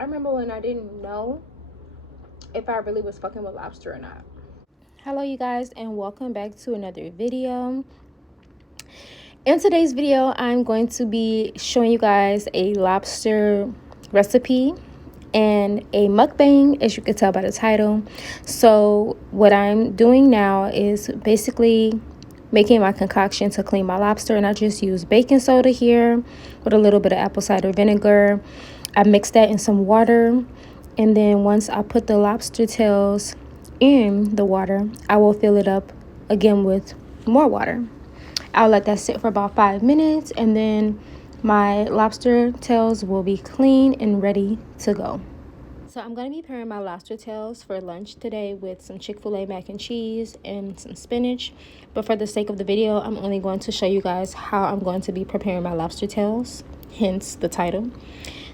I remember when I didn't know if I really was fucking with lobster or not. Hello you guys, and welcome back to another video. In today's video, I'm going to be showing you guys a lobster recipe and a mukbang, as you can tell by the title. So what I'm doing now is basically making my concoction to clean my lobster, and I just use baking soda here with a little bit of apple cider vinegar. I mix that in some water, and then once I put the lobster tails in the water, I will fill it up again with more water. I'll let that sit for about 5 minutes, and then my lobster tails will be clean and ready to go. So I'm going to be pairing my lobster tails for lunch today with some Chick-Fil-A mac and cheese and some spinach. But for the sake of the video, I'm only going to show you guys how I'm going to be preparing my lobster tails, hence the title.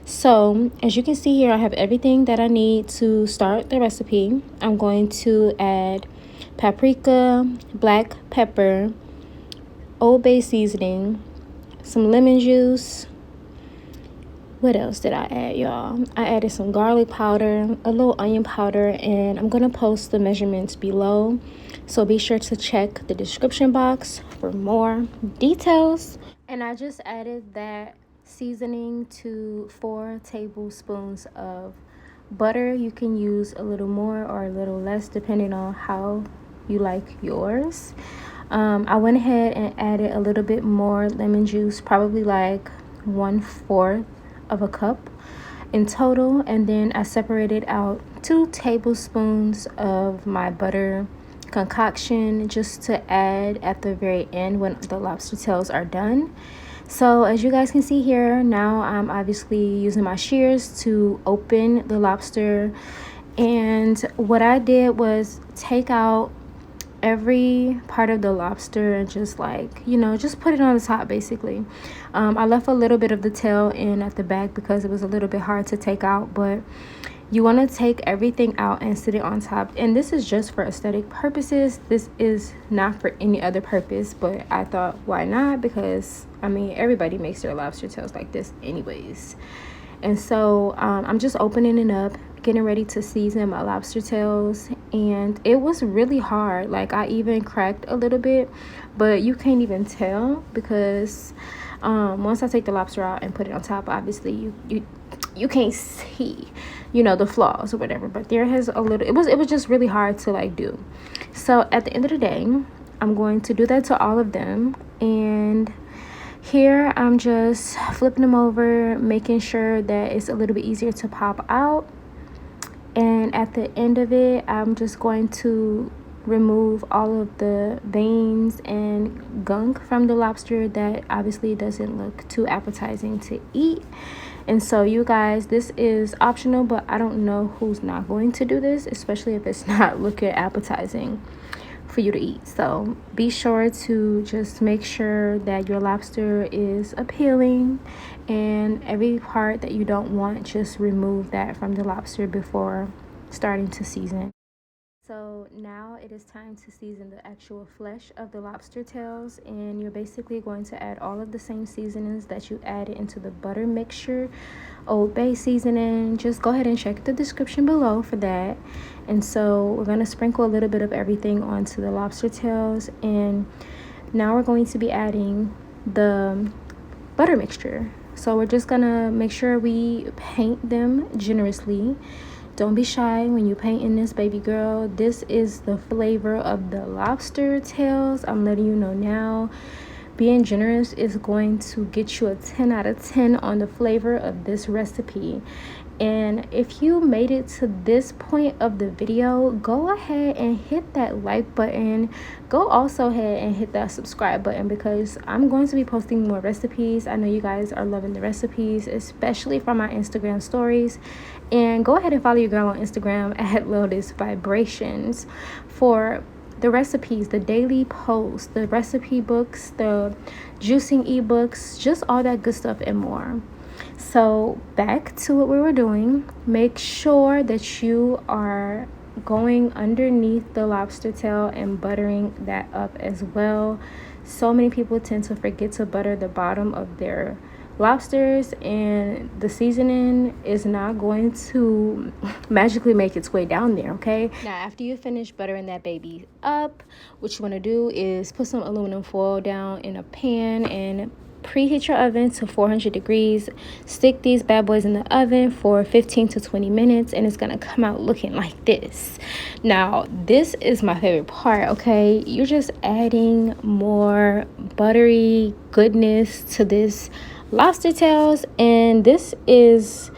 So as you can see here, I have everything that I need to start the recipe. I'm going to add paprika, black pepper, Old Bay seasoning, some lemon juice. What else did I add, y'all? I added some garlic powder, a little onion powder, and I'm gonna post the measurements below, so be sure to check the description box for more details. And I just added that seasoning to 4 tablespoons of butter. You can use a little more or a little less depending on how you like yours. I went ahead and added a little bit more lemon juice, probably like 1/4 of a cup in total, and then I separated out 2 tablespoons of my butter concoction just to add at the very end when the lobster tails are done. So as you guys can see here, now I'm obviously using my shears to open the lobster, and what I did was take out every part of the lobster and just just put it on the top basically. I left a little bit of the tail in at the back because it was a little bit hard to take out, but you want to take everything out and sit it on top. And this is just for aesthetic purposes. This is not for any other purpose, but I thought, why not? Because I mean, everybody makes their lobster tails like this anyways. And so I'm just opening it up, getting ready to season my lobster tails, and it was really hard. Like, I even cracked a little bit, but you can't even tell because once I take the lobster out and put it on top, obviously you can't see, the flaws or whatever. But there has a little, it was just really hard to do. So at the end of the day, I'm going to do that to all of them, and here I'm just flipping them over, making sure that it's a little bit easier to pop out. And at the end of it, I'm just going to remove all of the veins and gunk from the lobster that obviously doesn't look too appetizing to eat. And so you guys, this is optional, but I don't know who's not going to do this, especially if it's not looking appetizing for you to eat. So be sure to just make sure that your lobster is appealing, and every part that you don't want, just remove that from the lobster before starting to season. So now it is time to season the actual flesh of the lobster tails, and you're basically going to add all of the same seasonings that you added into the butter mixture. Old Bay seasoning, just go ahead and check the description below for that. And so we're going to sprinkle a little bit of everything onto the lobster tails, and now we're going to be adding the butter mixture. So we're just gonna make sure we paint them generously. Don't be shy when you paint in this, baby girl. This is the flavor of the lobster tails. I'm letting you know now. Being generous is going to get you a 10 out of 10 on the flavor of this recipe. And if you made it to this point of the video, go ahead and hit that like button. Go also ahead and hit that subscribe button, because I'm going to be posting more recipes. I know you guys are loving the recipes, especially from my Instagram stories. And go ahead and follow your girl on Instagram at Lotus Vibrations for the recipes, the daily posts, the recipe books, the juicing ebooks, just all that good stuff and more. So back to what we were doing. Make sure that you are going underneath the lobster tail and buttering that up as well. So many people tend to forget to butter the bottom of their lobsters, and the seasoning is not going to magically make its way down there, okay? Now, after you finish buttering that baby up, what you want to do is put some aluminum foil down in a pan and preheat your oven to 400 degrees. Stick these bad boys in the oven for 15 to 20 minutes, and it's gonna come out looking like this. Now, this is my favorite part, okay? You're just adding more buttery goodness to this lobster tails, and this is,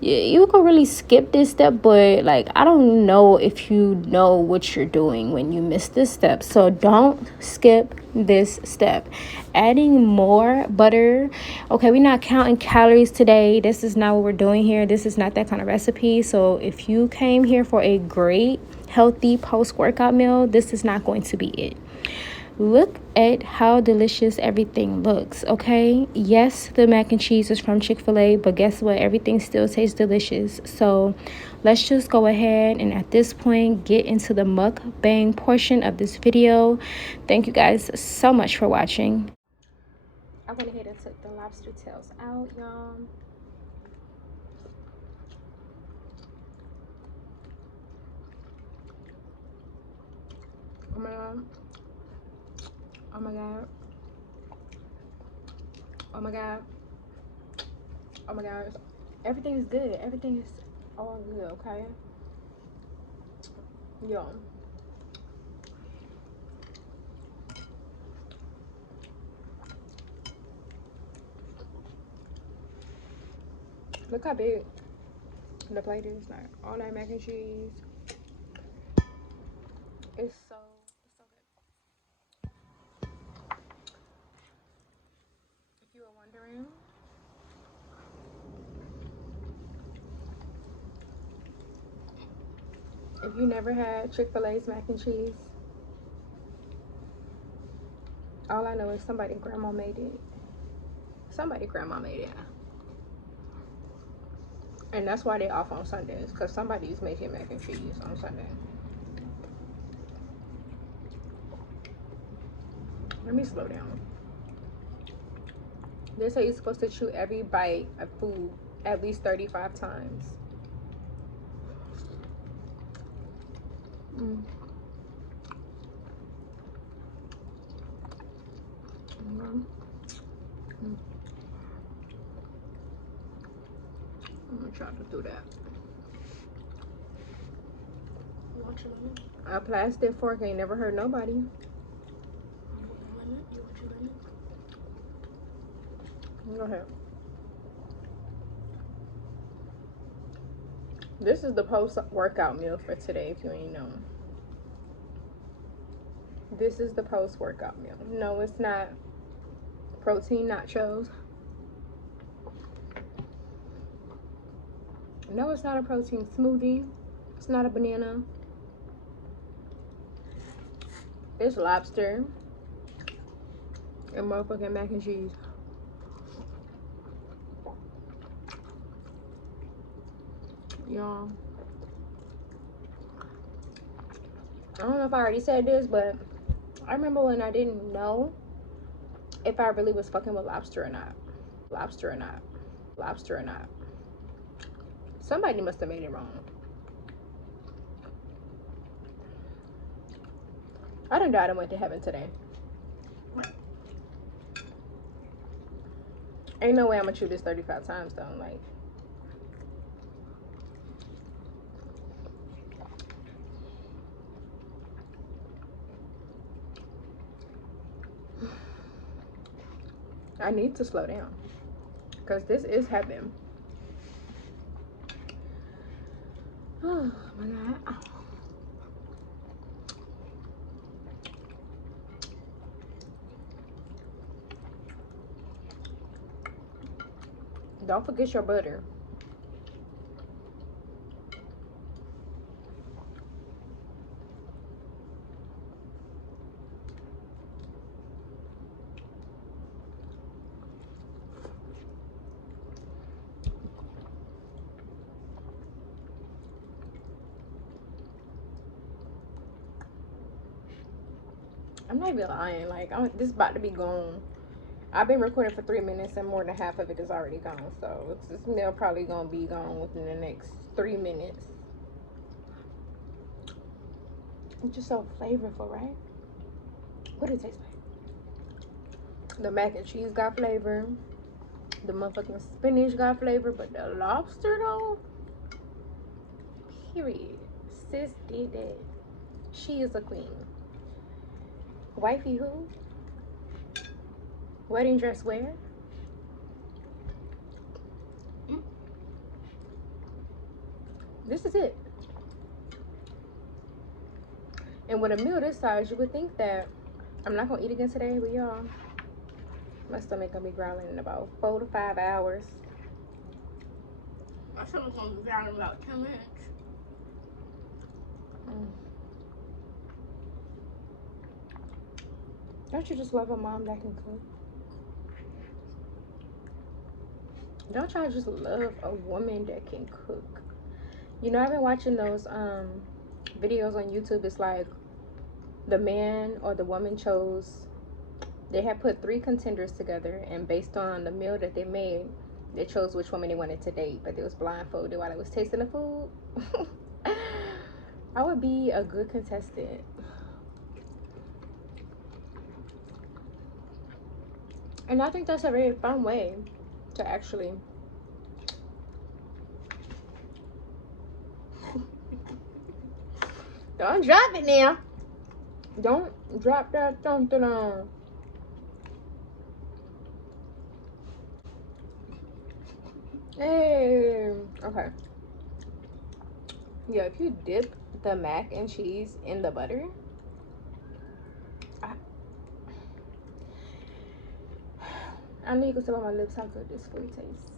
you can really skip this step, but like, I don't know if you know what you're doing when you miss this step, so don't skip this step. Adding more butter, okay? We're not counting calories today. This is not what we're doing here. This is not that kind of recipe. So if you came here for a great healthy post-workout meal, this is not going to be it. Look at how delicious everything looks, okay? Yes, the mac and cheese is from Chick-Fil-A, but guess what? Everything still tastes delicious. So let's just go ahead and at this point get into the mukbang portion of this video. Thank you guys so much for watching. I went ahead and took the lobster tails out, y'all. Oh my god. Oh my god. Oh my god. Oh my god. Everything is good. Everything is all good, okay? Yo. Look how big the plate is. Like all that mac and cheese. It's so good. If you were wondering, if you never had Chick-fil-A's mac and cheese, all I know is somebody grandma made it. Somebody grandma made it. And that's why they off on Sundays, because somebody's making mac and cheese on Sunday. Let me slow down. They say you're supposed to chew every bite of food at least 35 times. Mm. Mm. Mm. I'm gonna try to do that. A plastic fork ain't never hurt nobody. Go ahead. This is the post-workout meal for today, if you ain't know. This is the post-workout meal. No, it's not protein nachos. No, it's not a protein smoothie. It's not a banana. It's lobster and motherfucking mac and cheese. Y'all, I don't know if I already said this, but I remember when I didn't know if I really was fucking with lobster or not. Lobster or not. Lobster or not. Somebody must have made it wrong. I done died and went to heaven today. Ain't no way I'm gonna chew this 35 times though. Like, I need to slow down because this is heaven. Oh my god. Don't forget your butter. I'm not even lying. Like, this is about to be gone I've been recording for 3 minutes and more than half of it is already gone. So this meal probably gonna be gone within the next 3 minutes. It's just so flavorful, right? What does it taste like? The mac and cheese got flavor. The motherfucking spinach got flavor, but the lobster though, period. Sis did that. She is a queen. Wifey who? Wedding dress where? This is it. And with a meal this size, you would think that I'm not gonna eat again today, but y'all, my stomach gonna be growling in about 4 to 5 hours. My stomach's gonna be growling in about 10 minutes. Don't you just love a mom that can cook? Don't y'all just love a woman that can cook? You know, I've been watching those videos on YouTube. It's like the man or the woman chose, they had put 3 contenders together, and based on the meal that they made, they chose which woman they wanted to date, but they was blindfolded while they was tasting the food. I would be a good contestant. And I think that's a very fun way to actually don't drop it now. Don't drop that something on. Hey, okay. Yeah, if you dip the mac and cheese in the butter, I know you can see on my lips how good this food tastes.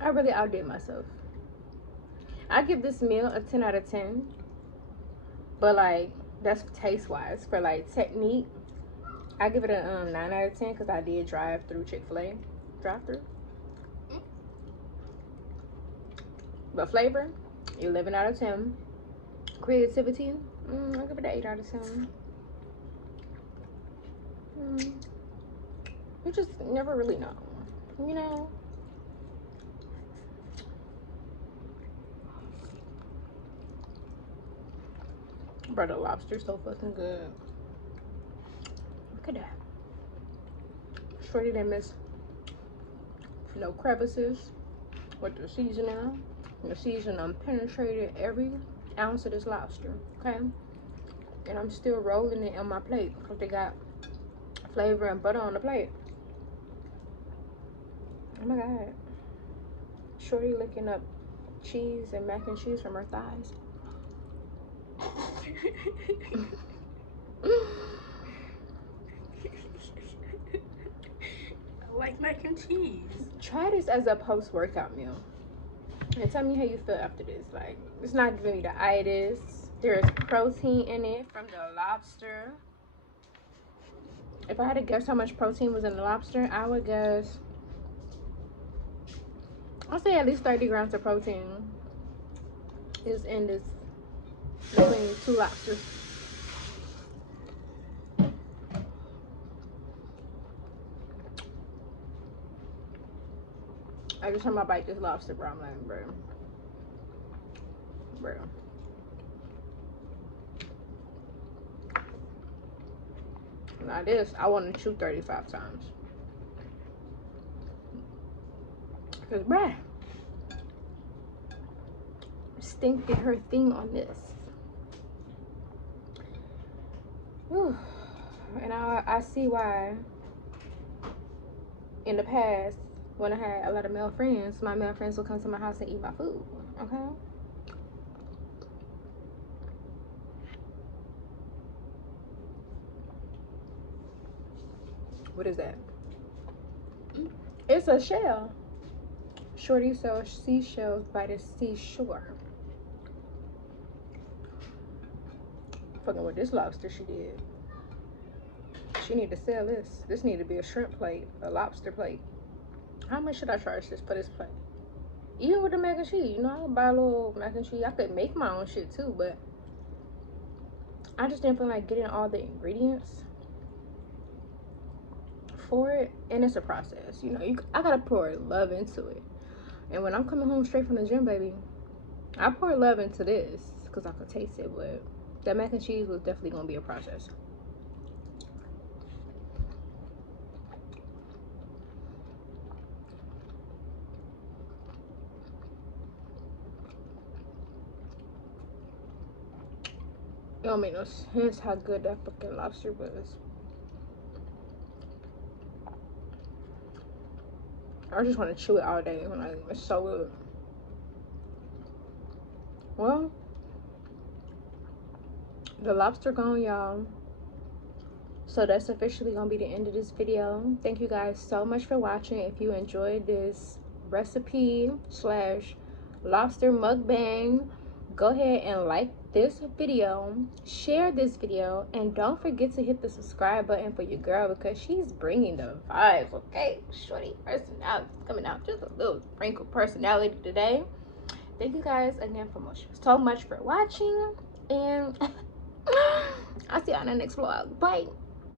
I really outdid myself. I give this meal a 10 out of 10, but like that's taste wise. For like technique, I give it a 9 out of 10 because I did drive through Chick-Fil-A drive-through. But flavor, 11 out of 10. Creativity, I give it an 8 out of 10. You just never really know, you know. Bro, the lobster's so fucking good. Look at that. Shorty didn't miss no crevices with the seasoning. The seasoning penetrated every ounce of this lobster, okay? And I'm still rolling it on my plate because they got flavor and butter on the plate. Oh my God. Shorty licking up cheese and mac and cheese from her thighs. I like mac and cheese. Try this as a post-workout meal and tell me how you feel after this. Like, it's not giving me the itis. There's protein in it from the lobster. If I had to guess how much protein was in the lobster, I would guess, I'll say at least 30 grams of protein is in this, between 2 lobsters. Every time I bite this lobster, bro, I'm like, bro. Now this, I want to chew 35 times. Because, bruh, Stink did her thing on this. Whew. And I see why in the past, when I had a lot of male friends, my male friends would come to my house and eat my food, okay? What is that? It's a shell. Shorty sells seashells by the seashore. Fucking with this lobster she did. She need to sell this. This need to be a shrimp plate, a lobster plate. How much should I charge this for this plate? Even with the mac and cheese, you know, I would buy a little mac and cheese. I could make my own shit too, but I just didn't feel like getting all the ingredients for it, and it's a process. You know, I gotta pour love into it. And when I'm coming home straight from the gym, baby, I pour love into this because I could taste it. But that mac and cheese was definitely gonna be a process. It don't make no sense how good that fucking lobster was. I just want to chew it all day. Like, it's so good. Well, the lobster gone, y'all. So that's officially gonna be the end of this video. Thank you guys so much for watching. If you enjoyed this recipe / lobster mukbang, go ahead and like this video, share this video, and don't forget to hit the subscribe button for your girl because she's bringing the vibes. Okay, shorty personality coming out, just a little sprinkle personality today. Thank you guys again so much for watching, and I'll see you on the next vlog. Bye.